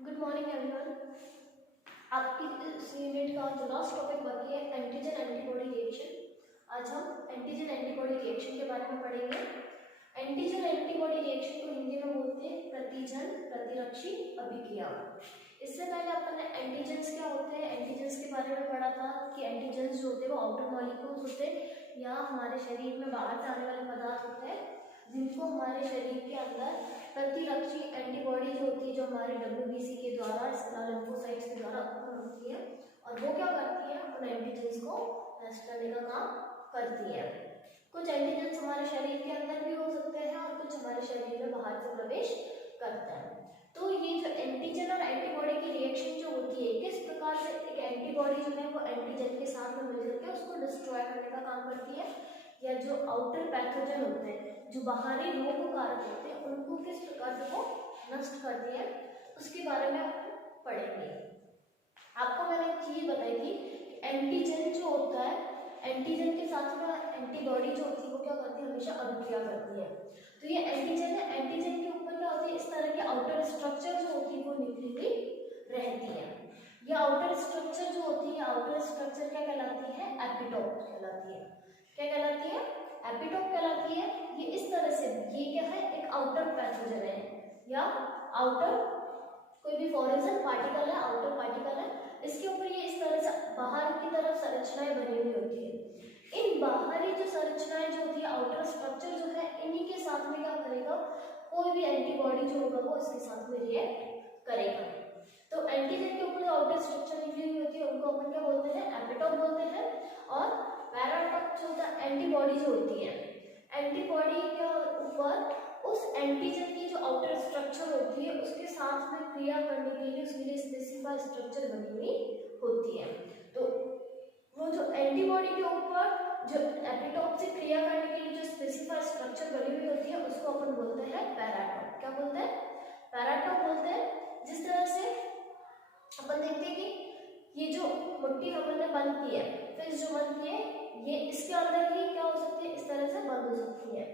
Good morning everyone. आपकी इस unit का जो लास्ट टॉपिक बाकी है एंटीजन एंटीबॉडी रिएक्शन। आज हम एंटीजन एंटीबॉडी रिएक्शन के बारे में पढ़ेंगे। एंटीजन एंटीबॉडी रिएक्शन को हिंदी में बोलते हैं प्रतिजन प्रतिरक्षी अभिक्रिया। इससे पहले अपन ने एंटीजेंस क्या होते हैं, एंटीजेंस के बारे में पढ़ा था कि एंटीजेंस जो होते हैं वो आउटर मॉलिक्यूल्स होते हैं या हमारे शरीर में बाहर से आने वाले पदार्थ होते हैं जिनको हमारे शरीर के अंदर प्रतिरक्षी एंटीबॉडी जो होती है, जो हमारे WBC के द्वारा लिम्फोसाइट्स के द्वारा उत्पन्न होती है और वो क्या करती है, उन एंटीजेंस को नष्ट करने का काम करती है। कुछ एंटीजेंस हमारे शरीर के अंदर भी हो सकते हैं और कुछ हमारे शरीर में बाहर से प्रवेश करते हैं। तो ये जो एंटीजन और एंटीबॉडी की रिएक्शन जो होती है, किस प्रकार से एक एंटीबॉडी जो है वो एंटीजन के साथ में मिलकर के उसको डिस्ट्रॉय करने का काम करती है, या जो आउटर पैथोजन होते हैं, जो बाहरी रोग कारक होते हैं, उनको किस प्रकार से वो नष्ट करती है, उसके बारे में हम पढ़ेंगे। आपको मैंने एक चीज बताई थी, एंटीजन जो होता है, एंटीजन के साथ में एंटीबॉडी जो होती है वो क्या करती है, हमेशा अभिक्रिया करती है। तो ये एंटीजन है, एंटीजन के ऊपर क्या होती है, इस तरह के आउटर स्ट्रक्चर जो होती है वो निकली हुई रहती है। ये आउटर स्ट्रक्चर जो होती है, आउटर स्ट्रक्चर क्या कहलाती है, एपिटोप कहलाती है। क्या कहलाती है, एपिटोप कहलाती है। ये इस तरह से, ये क्या है, एक आउटर पैथोजन है या आउटर कोई भी फॉरेन पार्टिकल है, आउटर पार्टिकल है, इसके ऊपर ये इस तरह से बाहर की तरफ संरचनाएं बनी हुई होती है। इन बाहरी जो संरचनाएं जो होती है, आउटर स्ट्रक्चर जो है, इन्हीं के साथ में क्या करेगा, कोई भी एंटीबॉडी जो होगा वो इसके साथ में रिएक्ट करेगा। तो एंटीजन के ऊपर जो आउटर स्ट्रक्चर निकली हुई होती है उनको अपन क्या बोलते हैं, एपिटोप बोलते हैं। और पैराटोप जो होता है, एंटीबॉडी जो होती है, एंटीबॉडी के ऊपर उस एंटीजन की जो आउटर स्ट्रक्चर होती है उसके साथ में क्रिया करने के लिए उसके लिए स्पेसिफाइड स्ट्रक्चर बनी हुई होती है। तो वो जो एंटीबॉडी के ऊपर जो एपिटोप से क्रिया करने के लिए जो स्पेसिफाइड स्ट्रक्चर बनी हुई होती है उसको अपन बोलते हैं पैराटोप। क्या बोलते हैं, पैराटोप बोलते हैं। जिस तरह से अपन देखते हैं कि ये जो मुट्ठी हमने बंद की है, फिर जो बंद की है, ये इसके अंदर ही क्या हो सकती है, इस तरह से बंद हो सकती है।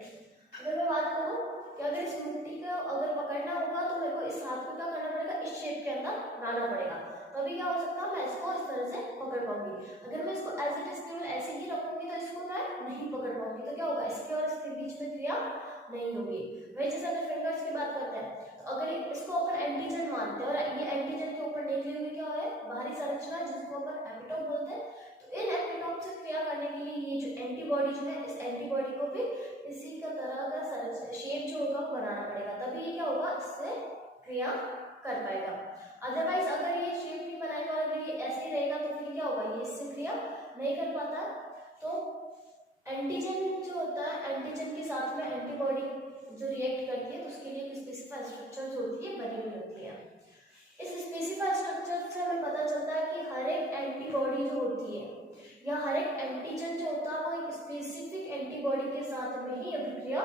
अगर मैं बात करूं कि अगर इस मुट्ठी को अगर पकड़ना होगा तो मेरे को इस हाथ को क्या करना पड़ेगा, इस शेप के अंदर लाना पड़ेगा, तभी क्या हो सकता है, मैं इसको इस तरह से पकड़ पाऊंगी। अगर मैं इसको एज इट इज केवल ऐसे ही रखूंगी तो इसको मैं नहीं पकड़ पाऊंगी, तो क्या होगा, इसके और इसके बीच में क्रिया नहीं होगी। वही जैसे अगर फिंगर्स की बात करते हैं, तो अगर इसको अपन एंटीजन मानते हैं और ये एंटीजन के ऊपर निकली हुई क्या है, बाहरी संरचना, जिसको अपन एपिटोप बोलते हैं। तो इन एपिटोप से क्रिया करने के लिए ये जो एंटीबॉडी जो है, इस एंटीबॉडी को भी इसी का तरह का शेप जो होगा बनाना पड़ेगा, तभी ये क्या होगा, इससे क्रिया कर पाएगा। अदरवाइज अगर ये शेप नहीं बनाएगा और अगर ये ऐसे ही रहेगा तो फिर क्या होगा, ये इससे क्रिया नहीं कर पाता। तो एंटीजन जो होता है, एंटीजन के साथ में एंटीबॉडी जो रिएक्ट करती है तो उसके लिए एक स्पेसिफाइड स्ट्रक्चर जो होती है बनी हुई होती है। इस स्पेसिफाइड स्ट्रक्चर से हमें पता चलता है कि हर एक एंटीबॉडी जो होती है या हर एक एंटीजन जो होता है वो एक स्पेसिफिक एंटीबॉडी के साथ में ही अभिक्रिया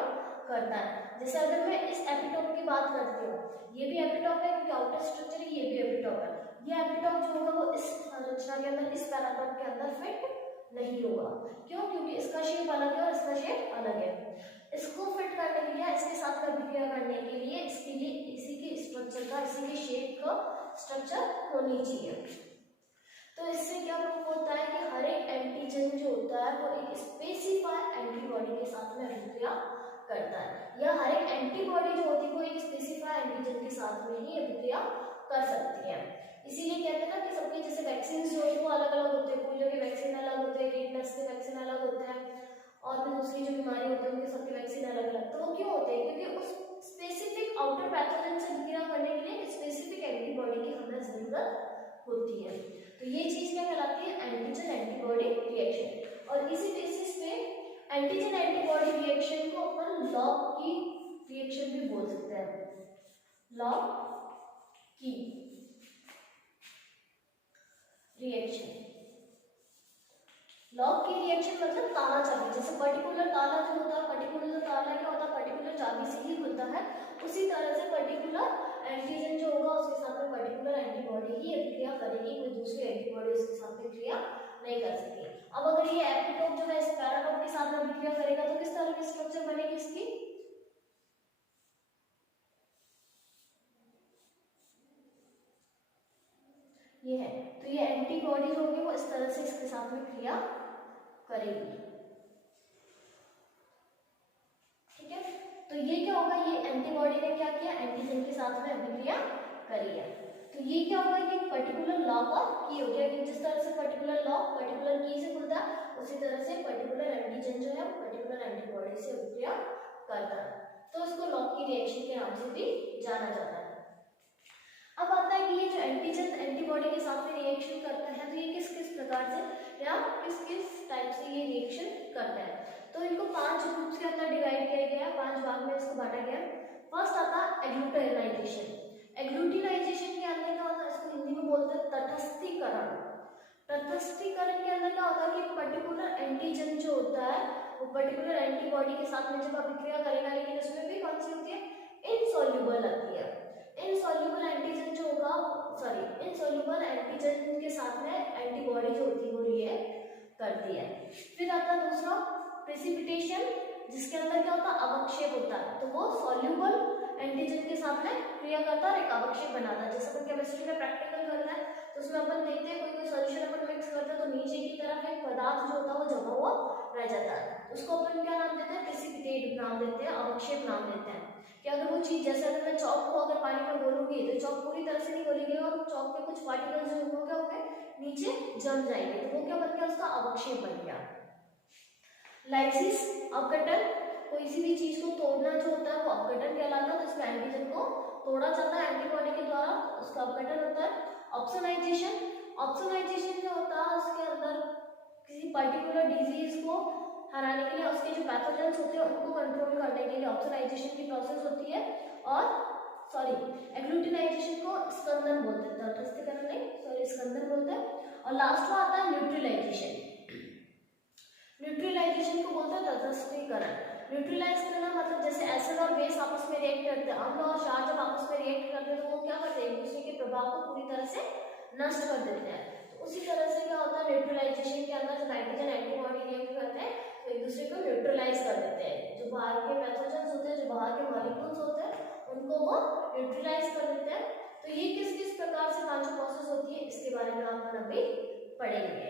करता है। जैसे अगर मैं इस एपिटोप की बात करती हूँ, ये भी एपिटोप है क्योंकि आउटर स्ट्रक्चर ये भी एपिटोप है। ये एपिटोप जो होगा वो इस संरचना के अंदर, इस पैराटोप के अंदर फिट नहीं होगा। क्यों, क्योंकि इसका शेप अलग है और इसका शेप अलग है। इसको फिट करने के लिए, इसके साथ में अभिक्रिया करने के लिए, इसके लिए इसी के स्ट्रक्चर का, इसी के शेप का स्ट्रक्चर होनी चाहिए। तो इससे क्या प्रूफ होता है कि हर एक एंटीजन जो होता है वो एक स्पेसिफाइड एंटीबॉडी के साथ में अभिक्रिया करता है, या हर एक एंटीबॉडी जो होती है वो एक स्पेसिफाइड एंटीजन के साथ में ही अभिक्रिया कर सकती है। इसीलिए कहते हैं ना कि सबके जैसे वैक्सीन जो है वो अलग अलग होते हैं, पोलियो के वैक्सीन अलग होते हैं, टीटनेस के वैक्सीन अलग होते हैं, और भी दूसरी जो बीमारी होती है उनके सबके वैक्सीन अलग अलग। तो वो क्यों होते हैं, क्योंकि उस स्पेसिफिक आउटर पैथोजन से अभिक्रिया करने के लिए स्पेसिफिक एंटीबॉडी की हमें जरूरत होती है। तो ये चीज क्या कहलाती है, एंटीजन एंटीबॉडी रिएक्शन। और इसी बेसिस पे एंटीजन एंटीबॉडी रिएक्शन को अपन लॉग की रिएक्शन भी बोल सकते हैं। लॉग की रिएक्शन, लॉग की रिएक्शन मतलब ताला चाबी। जैसे पर्टिकुलर ताला जो होता है, पर्टिकुलर ताला क्या होता है, पर्टिकुलर चाबी से ही खुलता है, उसी तरह से पर्टिकुलर एंटीजन जो होगा उसके साथ में पर्टिकुलर एंटीबॉडी ही अभिक्रिया करेगी, कोई दूसरी एंटीबॉडी उसके साथ में क्रिया नहीं कर सकती। अब अगर ये एपिटोप जो है इस पैराटोप के साथ में अभिक्रिया करेगा तो किस तरह की स्ट्रक्चर बनेगी इसकी, एंटीबॉडी जो होगी वो इस तरह से इसके साथ में क्रिया करेगी। ठीक है, तो ये क्या होगा, ये एंटीबॉडी ने क्या किया, एंटीजन के साथ में अभिक्रिया करी है। तो ये क्या होगा, ये पर्टिकुलर लॉक ऑफ की हो गया कि जिस तरह से पर्टिकुलर लॉक पर्टिकुलर की से खुलता है, उसी तरह से पर्टिकुलर एंटीजन जो है पर्टिकुलर एंटीबॉडी से अभिक्रिया करता है। तो इसको लॉक की रिएक्शन के नाम से भी जाना जाता है। अब आता है कि ये जो एंटीजन एंटीबॉडी के साथ में रिएक्शन करता है, तो ये किस किस प्रकार से या किस किस टाइप से ये रिएक्शन करता है। तो इनको 5 ग्रुप्स के अंदर डिवाइड किया गया है, 5 भाग में इसको बांटा गया। फर्स्ट आता है एग्लूटिनाइजेशन। एग्लूटिनाइजेशन के अंदर क्या होता है, इसको हिंदी में बोलते हैं तटस्थीकरण। तटस्थीकरण के अंदर क्या होता है कि पर्टिकुलर एंटीजन जो होता है वो पर्टिकुलर एंटीबॉडी के साथ में जब अभिक्रिया करेगा, लेकिन उसमें भी कौन सी होती है, इनसॉल्युबल लगती है। इनसॉल्युबल एंटीजन जो होगा, सॉरी इनसॉल्युबल एंटीजन के साथ में एंटीबॉडी जो होती है वो रिएक्ट करती है। फिर आता है दूसरा प्रेसिपिटेशन, जिसके अंदर क्या होता है, अवक्षेप होता है। तो वो सॉल्युबल एंटीजन के साथ में क्रिया करता है और एक अवक्षेप बनाता है। जैसे अपन केमिस्ट्री में प्रैक्टिकल करते हैं तो उसमें अपन देखते हैं कोई सॉल्यूशन अपन मिक्स करते हैं तो नीचे की तरफ एक पदार्थ जो होता है वो जमा हुआ रह जाता है, उसको अपन क्या नाम देते हैं, प्रेसिपिटेट नाम देते हैं, अवक्षेप नाम देते हैं। कि अगर वो चीज, जैसे अगर मैं चौक को अगर पानी में घोलूंगी तो चौक पूरी तरह से नहीं घोलेगी और चौक के कुछ पार्टिकल्स जो हो गए नीचे जम जाएंगे, तो वो क्या बन गया, उसका अवक्षेप बन गया। लाइसिस अपघटन, कोई सी भी चीज को तोड़ना जो होता है वो अपघटन कहलाता है। तो इसमें एंटीजन को तोड़ा जाता है एंटीबॉडी के द्वारा, उसका अपघटन होता है। ऑप्सोनाइजेशन, ऑप्सोनाइजेशन जो होता है उसके अंदर किसी पर्टिकुलर डिजीज को हराने के लिए, उसके जो पैथोजेंस होते हैं उनको कंट्रोल करने के लिए ऑप्सोनाइजेशन की प्रोसेस होती है। और सॉरी एग्लूटिनाइजेशन को स्कंदन बोलते हैं, तटस्थीकरण नहीं, सॉरी स्कंदन बोलते हैं। और लास्ट में आता है न्यूट्रलाइजेशन। न्यूट्रलाइजेशन को बोलते हैं तटस्थीकरण। न्यूट्रलाइज करना मतलब जैसे एसिड और बेस आपस में रिएक्ट करते हैं, अम्ल और क्षार जब आपस में रिएक्ट करते हैं तो वो क्या करते हैं, एक दूसरे के प्रभाव को पूरी तरह से नष्ट कर देते हैं। तो उसी तरह से क्या होता है न्यूट्रलाइजेशन के अंदर जब एंटीजन एंटीबॉडी रिएक्ट करते हैं तो एक दूसरे को न्यूट्रलाइज कर देते हैं। जो बाहर के पैथोजेंस होते हैं, जो बाहर के मॉलिक्यूल्स होते हैं, उनको वो न्यूट्रलाइज कर देते हैं। तो ये किस किस प्रकार से पांचों प्रोसेस होती है इसके बारे में आप अभी पढ़ेंगे।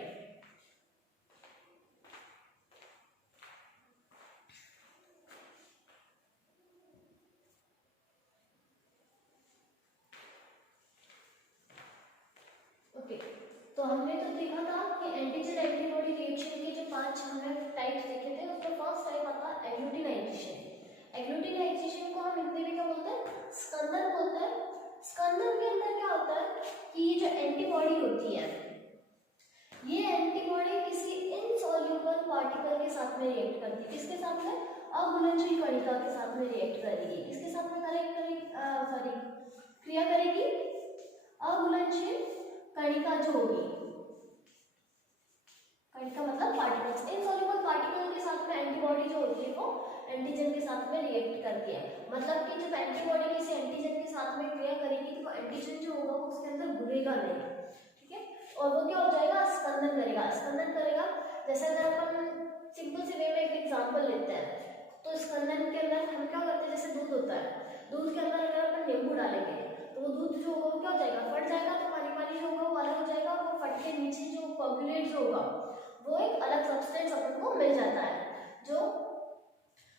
तो हमने तो देखा था कि एंटीजन एंटीबॉडी रिएक्शन के जो 5 हमने टाइप्स देखे थे, उसमें फर्स्ट टाइप आता है एग्लूटिनाइजेशन। एग्लूटिनाइजेशन को हम हिंदी में क्या बोलते हैं, स्कंदन बोलते हैं। स्कंदन के अंदर क्या होता है कि ये जो एंटीबॉडी होती है, ये एंटीबॉडी किसी इनसॉल्युबल पार्टिकल के साथ में रिएक्ट करती है। किसके साथ में, अघुलनशील कणिका के साथ में रिएक्ट करेगी। किसके साथ में क्रिया करेगी, अघुलनशील कणिका जो होगी, कणिका मतलब पार्टिकल्स, इनसॉल्युबल पार्टिकल के साथ में एंटीबॉडी जो होती है वो एंटीजन के साथ में रिएक्ट करती है। मतलब कि जब एंटीबॉडी किसी एंटीजन के साथ में क्रिया करेगी तो वो एंटीजन जो होगा वो उसके अंदर घुलेगा नहीं, ठीक है, और वो क्या हो जाएगा, स्कंदन करेगा। स्कंदन करेगा जैसे अगर अपन सिंपल से वे में एक एग्जांपल लेते हैं तो स्कंदन के अंदर हम क्या करते हैं, जैसे दूध होता है, दूध के अंदर अगर अपन नींबू डालेंगे तो वो दूध जो होगा वो क्या हो जाएगा, फट जाएगा। तो पानी पानी जो होगा वो अलग हो जाएगा और वो फट के नीचे जो कोगुलेट जो होगा वो एक अलग सब्सटेंस अपन को मिल जाता है, जो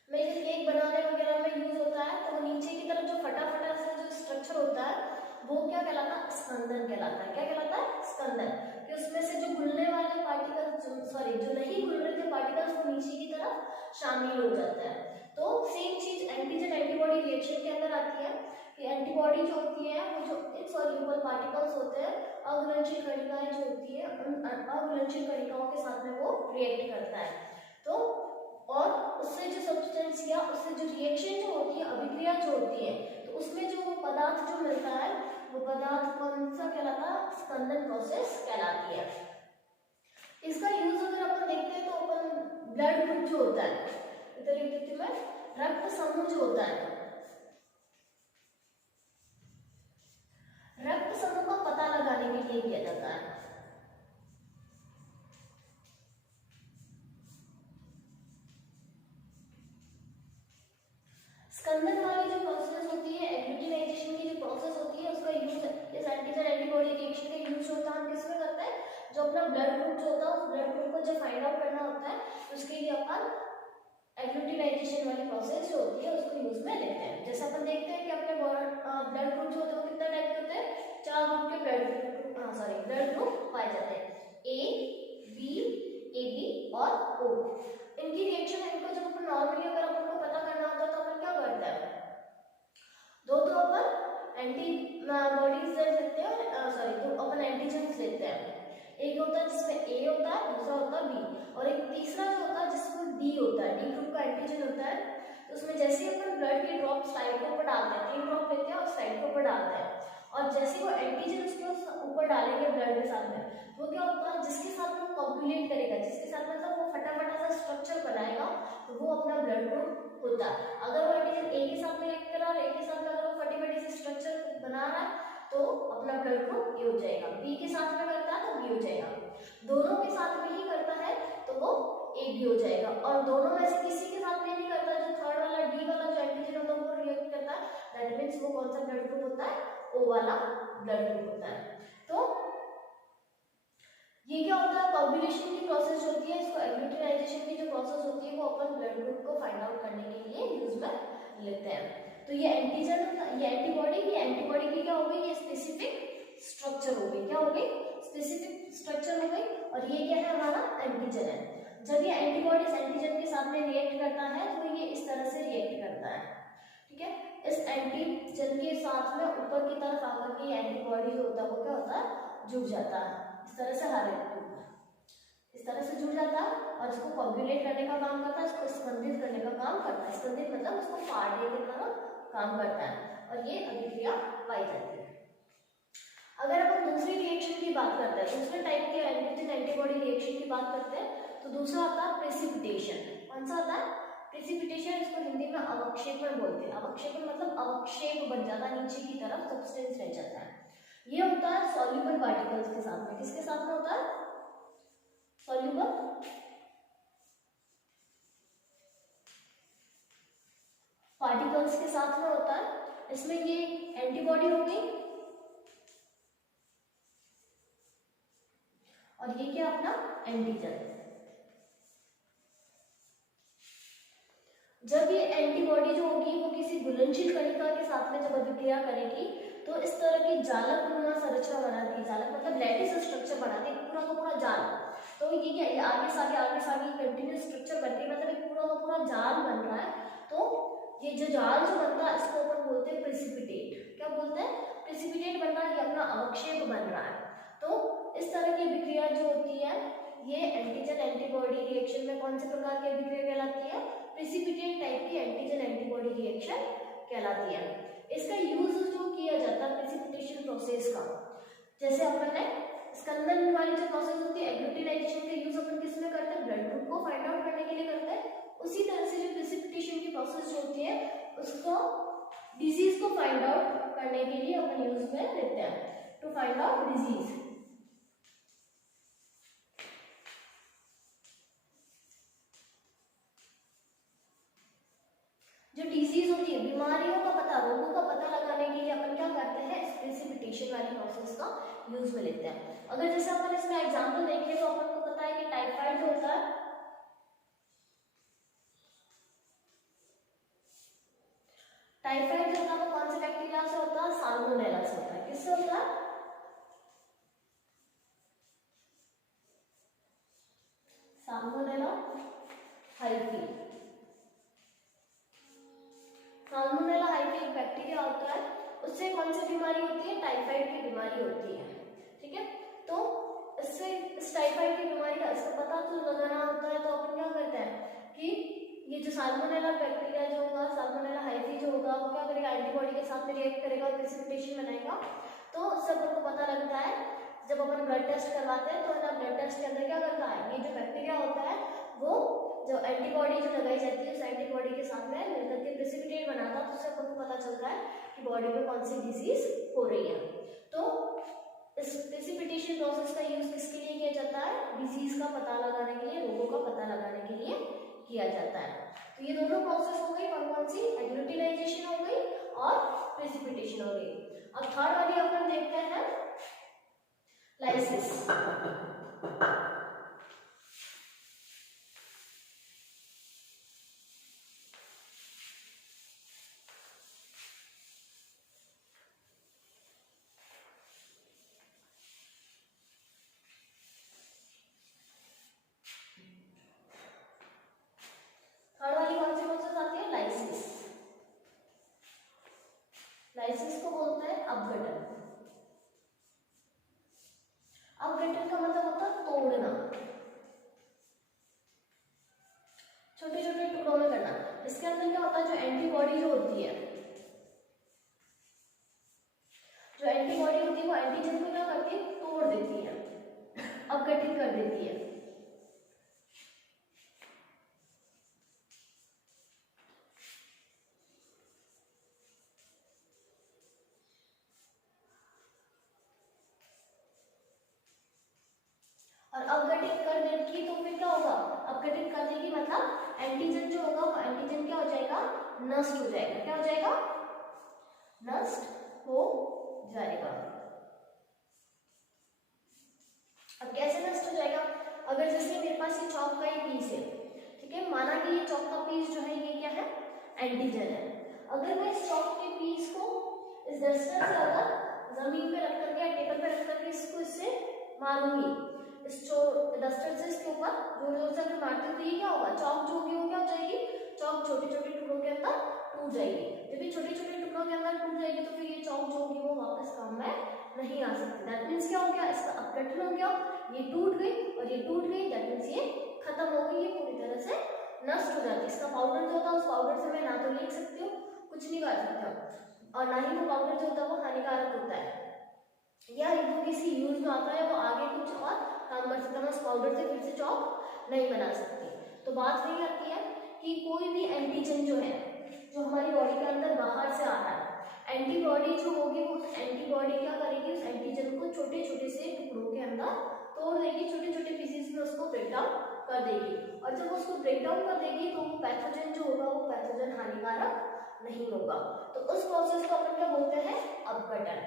मेरे केक बनाने वगैरह में यूज होता है। तो नीचे की तरफ जो फटा फटा सा जो स्ट्रक्चर होता है वो क्या कहलाता है, स्कंदन कहलाता है। क्या कहलाता है, स्कंदन। कि उसमें से जो घुलने वाले पार्टिकल्स, सॉरी जो नहीं घुल रहे थे पार्टिकल्स, वो नीचे की तरफ शामिल हो जाता है। तो सेम चीज एंटीजन एंटीबॉडी रिएक्शन के अंदर आती है कि एंटीबॉडी जो होती है वो जो इनसॉल्युबल पार्टिकल्स होते हैं, अघुलनशील कणिकाएं जो होती है, उन अघुलनशील कणिकाओं के साथ में वो रिएक्ट करता है। तो और उससे जो सब्सटेंस या उससे जो रिएक्शन जो होती है, अभिक्रिया जो होती है, तो उसमें जो पदार्थ जो मिलता है वो पदार्थ कौन सा कहलाता है, स्कंदन प्रोसेस कहलाती है। इसका यूज अगर अपन देखते हैं तो अपन ब्लड ग्रुप जो होता है, इधर लिख देती हूं मैं, रक्त समूह जो होता है, रक्त समूह का पता लगाने के लिए किया जाता है। स्कंदन वाली जो प्रोसेस होती है, एग्लूटिनाइजेशन की जो प्रोसेस होती है, उसका यूज इस एंटीजन एंटीबॉडी रिएक्शन का यूज होता है हम किसमें करते हैं, जो अपना ब्लड ग्रुप जो होता है उस ब्लड ग्रुप को जब फाइंड आउट करना होता है तो उसके लिए अपन एग्लूटिनाइजेशन वाली प्रोसेस जो होती है उसको यूज में लेते हैं। जैसे अपन देखते हैं कि अपने ब्लड ग्रुप जो होते हैं वो कितना टाइप के होते हैं, 4 ग्रुप के ब्लड ग्रुप पाए जाते हैं, ए बी ए बी और ओ। इनकी रिएक्शन इनको जब अपन नॉर्मली अगर अपन को पता करना होता है तो अपन क्या करते हैं, दो तो अपन एंटी बॉडीज लेते हैं, तो अपन एंटीजन्स लेते हैं। एक होता है जिसमें ए होता है, दूसरा होता है बी, और एक तीसरा जो होता है जिसमें डी होता है, डी ग्रुप का एंटीजन होता है। तो उसमें जैसे ही अपन ब्लड के ड्रॉप स्लाइड के ऊपर डालते हैं, 3 ड्रॉप लेते हैं और स्लाइड के ऊपर डालते हैं, और जैसे वो एंटीजन उसके ऊपर डालेंगे ब्लड के साथ में, वो क्या होता है जिसके साथ वो कॉम्पुलेट करेगा, जिसके साथ मतलब वो फटाफट सा स्ट्रक्चर बनाएगा, तो वो अपना ब्लड ग्रुप होता है। अगर वो एंटीजन ए के साथ में रिएक्ट कर रहा है, ए के साथ में अगर वो फटाफट से स्ट्रक्चर बना रहा है तो अपना ब्लड ग्रुप ए हो जाएगा, बी के साथ में करता है तो बी हो जाएगा, दोनों के साथ में ही करता है तो वो ए बी हो जाएगा, और दोनों में से किसी के साथ में नहीं करता, जो थर्ड वाला डी वाला जो एंटीजन होता है वो रिएक्ट करता है, दैट मींस वो कौन सा ब्लड ग्रुप होता है, ओ वाला ब्लड ग्रुप होता है। तो ये क्या होता है, कॉम्बिनेशन की प्रोसेस जो होती है, इसको एग्लूटिनाइजेशन की जो प्रोसेस होती है वो अपन ब्लड ग्रुप को फाइंड आउट करने के लिए यूज में लेते हैं। तो ये एंटीजन, ये एंटीबॉडी की क्या हो गई, ये स्पेसिफिक स्ट्रक्चर हो गई, क्या हो गई, स्पेसिफिक स्ट्रक्चर हो गई, और ये क्या है, हमारा एंटीजन है। जब ये एंटीबॉडीज एंटीजन के साथ में रिएक्ट करता है तो ये इस तरह से रिएक्ट करता है, ठीक है। इस एंटीजन के साथ में ऊपर की तरफ आकर के एंटीबॉडी जो होता है वो क्या होता है, जुड़ जाता है, इस तरह से हर इस तरह से जुड़ जाता है, और इसको कॉम्पुलेट करने का काम करता है, इसको स्पंदित करने का काम करता है, स्पंदित मतलब उसको फाड़ने की तरह काम करता है, और ये अभिक्रिया पाई जाती है। अगर अपन दूसरी रिएक्शन की बात करते हैं, दूसरे टाइप के एंटीजन एंटीबॉडी रिएक्शन की बात करते हैं, तो दूसरा आता है प्रेसिपिटेशन। कौन सा आता है, प्रेसिपिटेशन, इसको हिंदी में अवक्षेपण बोलते हैं। अवक्षेपण मतलब अवक्षेप बन जाता है, नीचे की तरफ सब्सटेंस रह जाता है। ये होता है सॉल्युबल पार्टिकल्स के साथ में, किसके साथ में होता है, सॉल्युबल पार्टिकल्स के साथ में होता है। इसमें ये एंटीबॉडी हो गई, और ये क्या अपना एंटीजन। जब ये एंटीबॉडी जो होगी वो किसी घुलनशील कणिका के साथ में जब अभिक्रिया करेगी तो इस तरह की जालक संरचना बनाती है, जालक मतलब लैटिस स्ट्रक्चर बनाती है, पूरा का पूरा जाल। तो ये क्या, ये आगे से कंटिन्यूस स्ट्रक्चर बनती है, मतलब एक पूरा का पूरा जाल बन रहा है। तो ये जो जाल जो बनता है इसको अपन बोलते हैं प्रेसिपिटेट। क्या बोलते हैं, प्रेसिपिटेट बनना, ये अपना अवक्षेप बन रहा है। तो इस तरह की अभिक्रिया जो होती है ये एंटीजन एंटीबॉडी रिएक्शन में कौन से प्रकार की अभिक्रिया कहलाती है, प्रेसिपिटेट टाइप की एंटीजन एंटीबॉडी रिएक्शन कहलाती है। इसका यूज जो किया जाता है प्रेसिपिटेशन प्रोसेस का, जैसे अपन ने स्कंदन वाली जो प्रोसेस होती है एग्लूटिनाइजेशन का यूज अपन किस में करते हैं, ब्लड ग्रुप को फाइंड आउट करने के लिए करते हैं। उसी तरह से जो प्रेसिपिटेशन की प्रोसेस जो होती है उसको डिजीज को फाइंड आउट करने के लिए अपन यूज में लेते हैं, टू फाइंड आउट डिजीज। जो डिजीज होती है, बीमारियों का पता, रोगों का पता लगाने के लिए अपन क्या करते हैं, इस प्रेसिपिटेशन वाली प्रोसेस का यूज में लेते हैं। अगर जैसे अपन इसमें एग्जांपल देखें तो अपन को पता है कि टाइफाइड जो होता है, टाइफाइड जो होता है वो कौन से बैक्टीरिया से होता है, साल्मोनेला से होता है। किससे होता है, साल्मोनेला हाइफी। साल्मोनेला हाइफी एक बैक्टीरिया होता है, उससे कौन सी बीमारी होती है, टाइफाइड की बीमारी होती है, ठीक है। तो इससे इस टाइफाइड की बीमारी का इसका पता तो लगाना होता है, तो अपन क्या करते हैं कि ये जो साल्मोनेला बैक्टीरिया जो होगा, साल्मोनेला हाइफी जो होगा वो क्या करेगा, एंटीबॉडी के साथ में रिएक्ट करेगा और प्रेसिपिटेशन बनाएगा। तो उससे अपन को पता लगता है, जब अपन ब्लड टेस्ट करवाते हैं तो ब्लड टेस्ट के अंदर क्या करता है, ये जो बैक्टीरिया होता है वो जो एंटीबॉडी जो लगाई जाती है उस एंटीबॉडी के साथ में मिलकर के प्रेसिपिटेट बनाता है, तो उससे अपन को पता चलता है कि बॉडी में कौन सी डिजीज हो रही है। तो इस प्रेसिपिटेशन प्रोसेस का यूज किसके लिए किया जाता है, डिजीज का पता लगाने के लिए, रोगों का पता लगाने के लिए किया जाता है। तो ये दोनों प्रोसेस हो गई, कौन सी, एग्लूटिनाइजेशन हो गई और प्रेसिपिटेशन हो गई। अब थर्ड वाली अपन देखते हैं लाइसिस। थर्ड वाली कौन सी प्रोसेस आती है? लाइसिस। लाइसिस को बोलते हैं अपघटन। अपघटन का मतलब होता है तोड़ना, छोटे छोटे टुकड़ों में करना। इसके अंदर क्या होता है, जो एंटीबॉडी जो होती है, जो एंटीबॉडी होती है वो एंटीजन को क्या करती है? तोड़ देती है, अपघटित कर देती है। और अपघटित कर देगी तो फिर क्या होगा? अपघटित कर देगी मतलब एंटीजन जो होगा वो एंटीजन क्या हो जाएगा? नष्ट हो जाएगा। क्या हो जाएगा? नष्ट हो जाएगा। अब कैसे नष्ट हो जाएगा? अगर जैसे मेरे पास ये चौक का एक पीस है, ठीक है, माना कि ये चौक का पीस जो है ये क्या है? एंटीजन है। अगर मैं इस चौक के पीस को इस डस्टर से अगर जमीन पे रख करके या टेबल पे रख करके इसको इससे मारूंगी, इस डस्टर से इसके ऊपर जोर जोर से अगर मारती हूँ तो ये क्या होगा? चौक जो होगी वो क्या हो जाएगी? चौक छोटे छोटे टुकड़ों के अंदर टूट जाएगी। जब ये छोटे छोटे टुकड़ों के अंदर टूट जाएगी तो फिर ये चौक जो होगी वो वापस काम में नहीं आ सकती। दैट मीन्स क्या हो गया? इसका अपघटन हो गया, ये टूट गई और ये टूट गई, दैट मीन्स ये खत्म हो गई, ये पूरी तरह से नष्ट हो जाती है। इसका पाउडर जो होता है उस पाउडर से मैं ना तो लिख सकती हूँ, कुछ नहीं कर सकती हूँ, और ना ही वो पाउडर जो होता है वो हानिकारक होता है या वो किसी यूज में आता है, वो आगे कुछ और काम कर सकता है। उस पाउडर से फिर से चौक नहीं बना सकती। तो बात वही आती है कि कोई भी एंटीजन जो है, जो हमारी बॉडी के अंदर बाहर से आ रहा है, एंटीबॉडी जो होगी वो एंटीबॉडी क्या करेगी? उस एंटीजन को छोटे छोटे से टुकड़ों के अंदर तोड़ देगी, छोटे छोटे पीसेस में उसको ब्रेक डाउन कर देगी। और जब उसको ब्रेक डाउन कर देगी तो वो पैथोजन जो होगा वो पैथोजन हानिकारक नहीं होगा। तो उस प्रोसेस को अपन क्या बोलते हैं? अपघटन।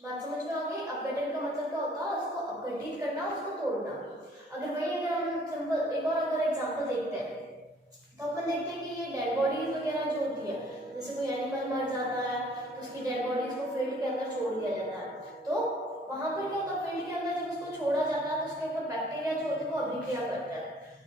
बात समझ में आ गई? अपघटन का मतलब क्या होता है? उसको अपघटित करना, उसको तोड़ना। अगर हम सिंपल एक और अगर एग्जांपल देखते हैं तो अपन देखते हैं कि ये डेड बॉडीज वगैरह जो होती है, जैसे कोई एनिमल मर जाता है तो उसकी डेड बॉडीज को फील्ड के अंदर छोड़ दिया जाता है। तो वहां पर क्या होता है? फील्ड के अंदर जब उसको छोड़ा जाता है तो उसके ऊपर बैक्टीरिया जो होते हैं वो अभिक्रिया करते हैं।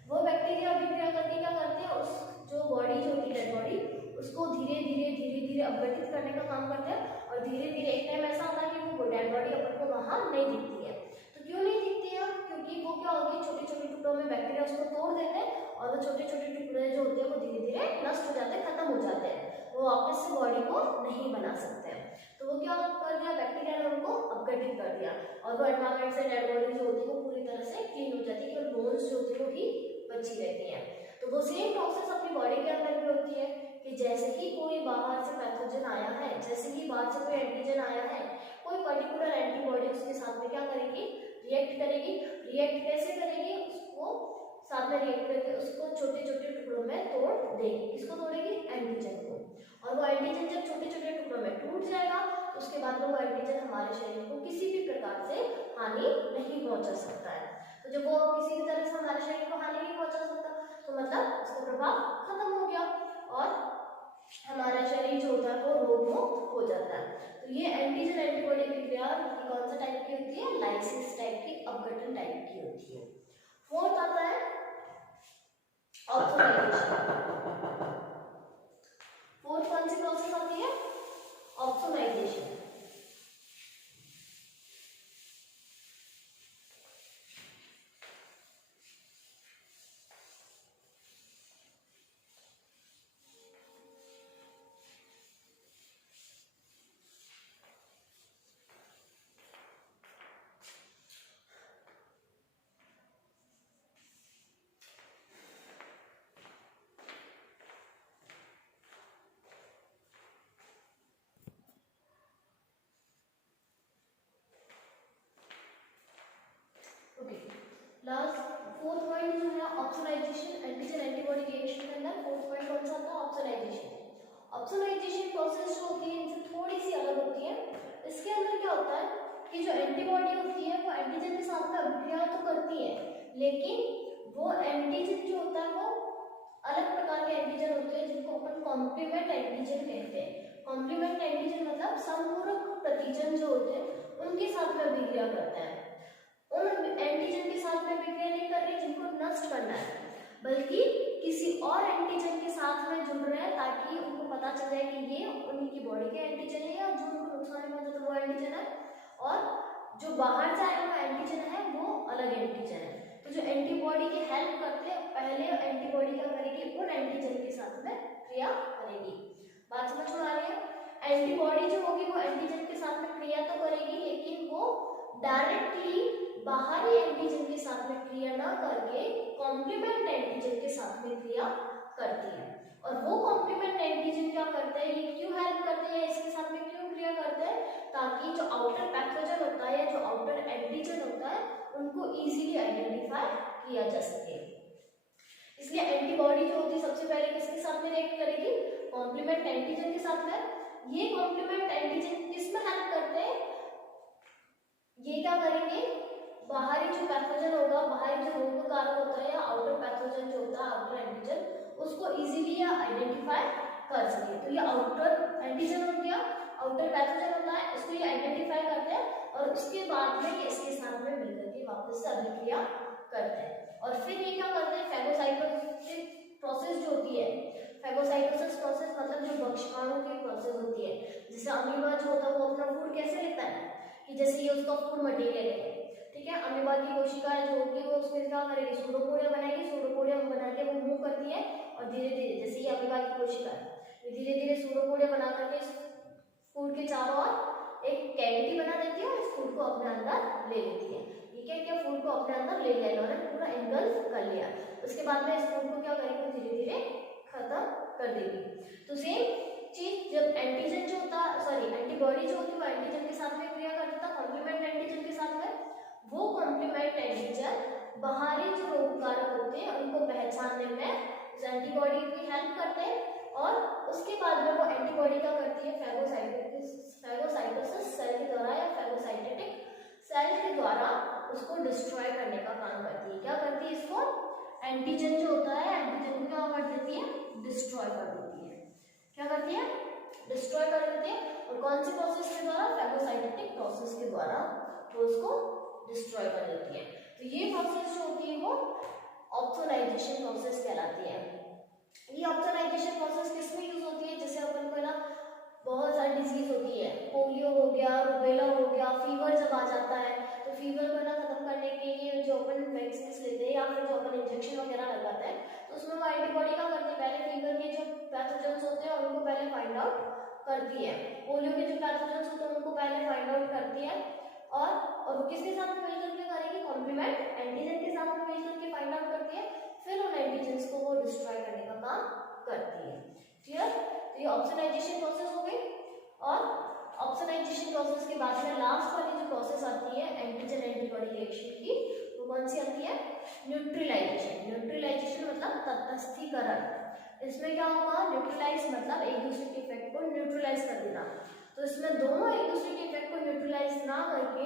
वो बैक्टीरिया अभिक्रिया करके क्या करते हैं? उस जो बॉडी जो होती है डेड बॉडी, उसको धीरे धीरे अपघटित करने का काम करते हैं। और धीरे धीरे एक टाइम ऐसा आता है कि वो डेड बॉडी अपन को वहां नहीं दिखती है। तो क्यों नहीं दिखती है? क्योंकि वो क्या होगी? छोटे छोटे टुकड़ों में बैक्टीरिया उसको तोड़ देते हैं और वो छोटे छोटे टुकड़े जो होते हैं वो धीरे धीरे नष्ट हो जाते हैं, खत्म हो जाते हैं, वो वापस से बॉडी को नहीं बना सकते हैं। तो वो क्या कर दिया? बैक्टीरिया ने उनको अपघटित कर दिया और वो एनवायरमेंट से डेड बॉडी जो होती है वो पूरी तरह से क्लीन हो जाती है, केवल बोन्स जो होती है वो ही बची रहती है। तो वो सेम प्रोसेस अपनी बॉडी के अंदर भी होती है कि जैसे ही कोई बाहर से पैथोजन आया है, जैसे ही बाहर से कोई एंटीजन आया है, कोई पर्टिकुलर एंटीबॉडी उसके साथ में क्या करेगी? रिएक्ट करेगी। रिएक्ट कैसे करेगी? उसको साथ में रिएक्ट करके उसको छोटे छोटे टुकड़ों में तोड़ देगी। किसको तोड़ेगी? एंटीजन को। और वो एंटीजन जब छोटे छोटे टुकड़ों में टूट जाएगा तो उसके बाद में वो एंटीजन हमारे शरीर को किसी भी प्रकार से हानि नहीं पहुंचा सकता है। तो जब वो किसी भी तरह से हमारे शरीर को हानि नहीं पहुंचा सकता तो मतलब उसका प्रभाव खत्म हो गया और हमारा शरीर जो होता है वो रोग मुक्त हो जाता है। तो ये एंटीजन एंटीबॉडी की क्रिया कौन सा टाइप की होती है? लाइसिस टाइप की, अपघटन टाइप की होती है। फोर्थ आता है ऑप्सोनाइजेशन। फोर्थ कौन सी प्रोसेस आती है? ऑप्सोनाइजेशन। लास्ट फोर्थ पॉइंट जो है ऑप्सोनाइजेशन, एंटीजन एंटीबॉडी रिएक्शन के अंदर फोर्थ पॉइंट कौन सा आता है? ऑप्सोनाइजेशन। ऑप्सोनाइजेशन प्रोसेस जो होती है इनसे थोड़ी सी अलग होती है। इसके अंदर क्या होता है कि जो एंटीबॉडी होती है वो एंटीजन के साथ में अभिक्रिया तो करती है, लेकिन वो एंटीजन जो होता है वो अलग प्रकार के एंटीजन होते हैं जिनको अपन कॉम्प्लीमेंट एंटीजन कहते हैं। कॉम्प्लीमेंट एंटीजन मतलब संपूरक प्रतिजन जो होते हैं उनके साथ में अभिक्रिया करता है। उन एंटीजन के साथ में अभिक्रिया नहीं कर रही जिनको नष्ट करना है, बल्कि किसी और एंटीजन के साथ में जुड़ रहे हैं ताकि उनको पता चल जाए कि ये उनकी बॉडी के एंटीजन है या जो उनको नुकसान नहीं पहुंचाता वो एंटीजन है, और जो बाहर से आया हुआ एंटीजन है वो अलग एंटीजन है। तो जो एंटीबॉडी की हेल्प करते हैं, पहले एंटीबॉडी क्या करेगी, उन एंटीजन के साथ में क्रिया करेगी। बात समझ में आ रही है। एंटीबॉडी जो होगी वो एंटीजन के साथ में क्रिया तो करेगी, लेकिन वो डायरेक्टली बाहरी एंटीजन के साथ में क्रिया ना करके कॉम्प्लीमेंट एंटीजन के साथ में क्रिया करती है। और वो कॉम्प्लीमेंट एंटीजन क्या करते हैं, ये क्यों हेल्प करते हैं, इसके साथ में क्यों क्रिया करते हैं, ताकि जो आउटर पैथोजन होता है या जो आउटर एंटीजन होता है उनको इजीली आइडेंटिफाई किया जा सके। इसलिए एंटीबॉडी जो होती है सबसे पहले किसके साथ में रिएक्ट करेगी, कॉम्प्लीमेंट एंटीजन के साथ में। ये कॉम्प्लीमेंट एंटीजन किसमें हेल्प करते हैं, ये क्या करेंगे, बाहरी जो पैथोजन होगा, बाहरी जो रोग कारक होता है या आउटर पैथोजन जो होता है, आउटर एंटीजन, उसको इजीली आइडेंटिफाई कर सके। तो ये आउटर एंटीजन हो गया, आउटर पैथोजन होता है, इसको ये आइडेंटिफाई करते हैं और उसके बाद में ये इसके साथ में मिलकर के वापस से अभिक्रिया करते हैं। और फिर ये क्या करते हैं, फैगोसाइटोसिस प्रोसेस जो होती है, फैगोसाइटोसिस प्रोसेस मतलब जो भक्षकाणु की प्रोसेस होती है, जैसे अमीबा जो होता है वो अपना फूड कैसे लेता है, कि जैसे ये उसका फूड मटेरियल है, ठीक है। अमीबा की कोशिकाएं जो होती है वो उसमें क्या करेगी, सूडोपोडिया बनाएगी, सूडोपोडिया बना के वो मूव करती है और धीरे धीरे, जैसे ये अमीबा की कोशिका है, धीरे धीरे सूडोपोडिया बना करके फूड के चारों ओर एक कैविटी बना देती है और इस फूड को अपने अंदर ले लेती है। ये क्या क्या फूड को अपने अंदर ले लिया इन्होंने, पूरा एंगल्फ कर लिया। उसके बाद में इस फूड को क्या करेगी, धीरे धीरे खत्म कर देगी। तो सेम चीज जब एंटीजन जो होता है, सॉरी एंटीबॉडी जो होती है वो एंटीजन के साथ में क्रिया करता था, कॉम्प्लीमेंट एंटीजन के साथ में। वो कॉम्प्लीमेंट एंटीजन बाहरी जो रोग कारक होते हैं उनको पहचानने में उस एंटीबॉडी की हेल्प करते हैं, और उसके बाद में वो एंटीबॉडी क्या करती है, फैगोसाइटोसिस सेल के द्वारा या फैगोसाइटेटिक सेल के द्वारा उसको डिस्ट्रॉय करने का काम करती है। क्या करती है, इसको एंटीजन जो होता है, एंटीजन को क्या कर देती है, डिस्ट्रॉय कर देती है। क्या करती है, डिस्ट्रॉय कर देती है। और कौन सी प्रोसेस के द्वारा, फैगोसाइटेटिक प्रोसेस के द्वारा वो उसको डिस्ट्रॉय कर देती है। तो ये प्रोसेस जो होती है वो ऑप्सोनाइजेशन प्रोसेस कहलाती है। ये ऑप्सोनाइजेशन प्रोसेस किसमें यूज होती है, जैसे अपन को ना बहुत सारी डिजीज होती है, पोलियो हो गया, रुबेला हो गया, फीवर जब आ जाता है तो फीवर को ना खत्म करने के लिए जो अपन वैक्सीन लेते हैं या फिर जो अपन इंजेक्शन वगैरह लगाते हैं, तो उसमें वो एंटीबॉडी क्या करती है, पहले फीवर के जो पैथोजेंस होते हैं उनको पहले फाइंड आउट करती है, पोलियो के जो पैथोजेंस होते हैं उनको पहले फाइंड आउट करती है, और किसके साथ में मिलकर के करेगी, कॉम्प्लीमेंट एंटीजन के साथ में मिलकर के फाइंड आउट करती है, फिर उन एंटीजेंस को वो डिस्ट्रॉय करने का काम करती है। क्लियर। तो ये ऑप्सोनाइजेशन प्रोसेस हो गई। और ऑप्सोनाइजेशन प्रोसेस के बाद में लास्ट वाली जो प्रोसेस आती है एंटीजन एंटीबॉडी रिएक्शन की, वो कौन सी आती है, न्यूट्रलाइजेशन। न्यूट्रलाइजेशन मतलब तटस्थीकरण। इसमें क्या होगा, न्यूट्रलाइज मतलब एक दूसरे के इफेक्ट को न्यूट्रलाइज कर देना। तो इसमें दोनों एक दूसरे के इफेक्ट को न्यूट्रलाइज ना करके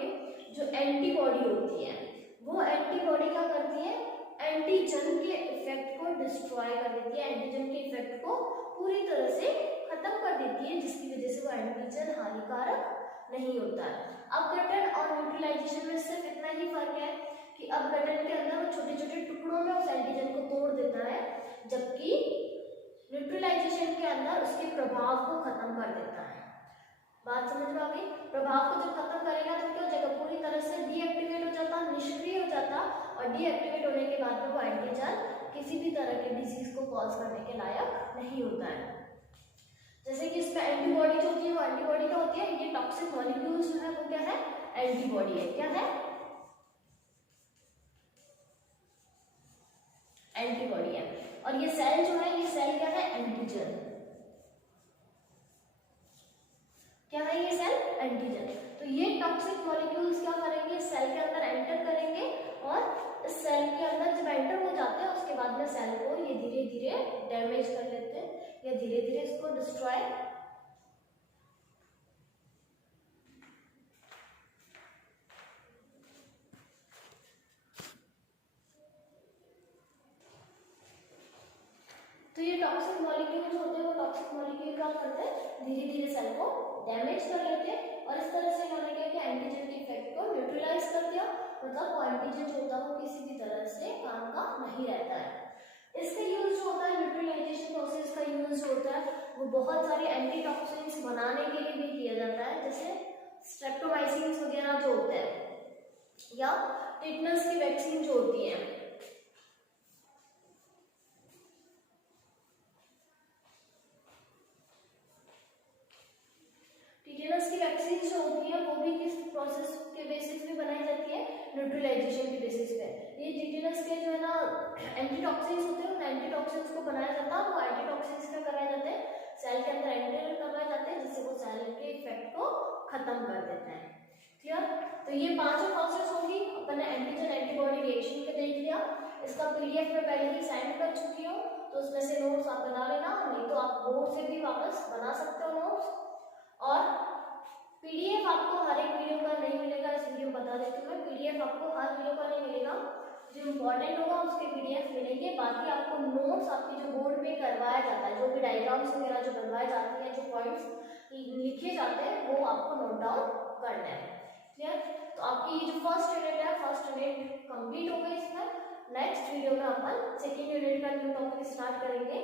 जो एंटीबॉडी होती है वो एंटीबॉडी क्या करती है, एंटीजन के इफेक्ट को डिस्ट्रॉय कर देती है, एंटीजन के इफेक्ट को पूरी तरह से खत्म कर देती है, जिसकी वजह से वो एंटीजन हानिकारक नहीं होता है। अपघटन और न्यूट्रलाइजेशन में सिर्फ इतना ही फर्क है कि अपघटन के अंदर वो छोटे छोटे टुकड़ों में उस एंटीजन को तोड़ देता है, जबकि न्यूट्रलाइजेशन के अंदर उसके प्रभाव को खत्म कर देता है। बात समझ में आ गई। प्रभाव को जब खत्म करेगा तो क्या हो जाएगा, पूरी तरह से डीएक्टिवेट हो जाता, निष्क्रिय हो जाता, और डीएक्टिवेट होने के बाद में वो एंटीजन किसी भी तरह के डिजीज को कॉज करने के लायक नहीं होता है। जैसे कि इसमें एंटीबॉडी जो होती है वो एंटीबॉडी क्या होती है, ये टॉक्सिक मॉलिक्यूल्स जो है वो क्या है, एंटीबॉडी है। क्या है, एंटीबॉडी है। और ये सेल जो है, ये सेल क्या है, एंटीजन। क्या है ये सेल, एंटीजन। तो ये टॉक्सिक मॉलिक्यूल्स क्या करेंगे, सेल के अंदर एंटर करेंगे, और इस सेल के अंदर जब एंटर हो जाते हैं उसके बाद में सेल को ये धीरे धीरे डैमेज कर लेते हैं या धीरे धीरे इसको डिस्ट्रॉय डैमेज कर लेते हैं और इस तरह से इन्होंने क्या किया, एंटीजन के इफेक्ट को न्यूट्रलाइज कर दिया, मतलब वो एंटीजन जो होता है वो किसी भी तरह से काम का नहीं रहता है। इसका यूज जो होता है, न्यूट्रलाइजेशन प्रोसेस का यूज जो होता है वो बहुत सारे एंटीटॉक्सिन्स बनाने के लिए भी किया जाता है, जैसे स्ट्रेप्टोमाइसिन वगैरह जो होते हैं या टिटनस की वैक्सीन जो होती है। टिटनस की वैक्सीन जो होती है वो भी किस प्रोसेस के बेसिस पे बनाई जाती है, न्यूट्रलाइजेशन के बेसिस पे। ये टिटनस के जो है ना एंटीटॉक्सिन्स होते हैं, उन एंटीटॉक्सिन्स को बनाया जाता है, वो एंटीटॉक्सिन्स क्या कराए जाते हैं, सेल के अंदर एंटर करवाए जाते हैं, जिससे वो सेल के इफेक्ट को खत्म कर देते हैं। क्लियर? तो ये पांचों प्रोसेस होगी। अपन ने एंटीजन एंटीबॉडी रिएक्शन के देख लिया, इसका पीडीएफ में पहले ही सेंड कर चुकी हूँ, तो उसमें से नोट्स आप बना लेना, नहीं तो आप बोर्ड से भी वापस बना सकते हो नोट्स। और पीडीएफ आपको हर एक वीडियो का नहीं मिलेगा, इस वीडियो में बता देती हूँ मैं, पीडीएफ आपको हर वीडियो का नहीं मिलेगा, जो इम्पोर्टेंट होगा उसके पीडीएफ मिलेंगे। बाकी आपको नोट्स आपकी जो बोर्ड पे करवाया जाता है, जो भी डायग्राम्स वगैरह जो बनवाए जाते हैं, जो पॉइंट्स लिखे जाते हैं, वो आपको नोट डाउन करना है। क्लियर? तो आपकी ये जो फर्स्ट यूनिट है, फर्स्ट यूनिट कंप्लीट हो गई। इसमें नेक्स्ट वीडियो में अपन सेकेंड यूनिट का न्यू टॉपिक स्टार्ट करेंगे।